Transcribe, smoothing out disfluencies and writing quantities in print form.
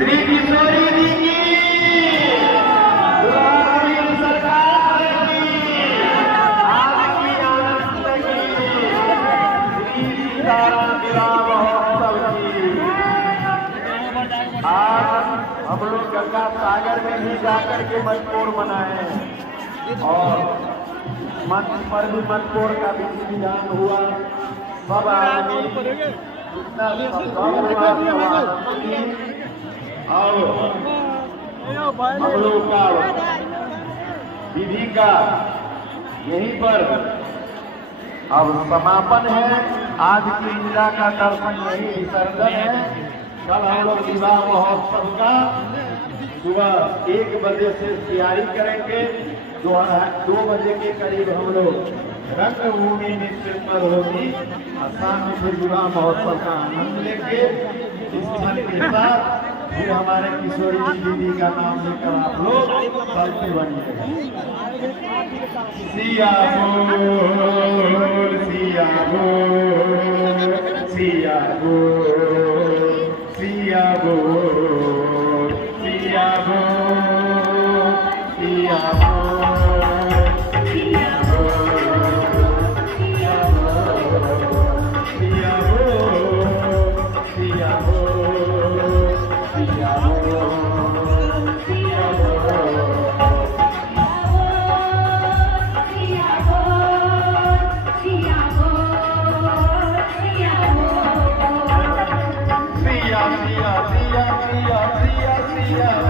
श्री किशोरी जी की दुलारी सरकार की आपकी आनंद की श्री सीताराम विवाह महोत्सव की। आज हम लोग गंगा सागर में भी जाकर के मटकोर मनाए और मंच पर भी मटकोर का विधि विधान हुआ। सब आदमी जितना और हम लोग का विधि का यहीं पर अब समापन है। आज की लीला का दर्शन यही विसर्जन है। कल हम लोग विवाह महोत्सव का सुबह 1 बजे से तैयारी करेंगे। 2 बजे के करीब हम लोग रंगभूमि निश्चित पर होगी। शाम में फिर विवाह महोत्सव का आनंद लेंगे। इस क्षण के साथ फिर हमारे किशोरी दीदी का नाम लेकर आप लोग चलते बनिए। सिया बोल सिया बोल सिया बोल सिया बोल सिया बोल सिया Yeah.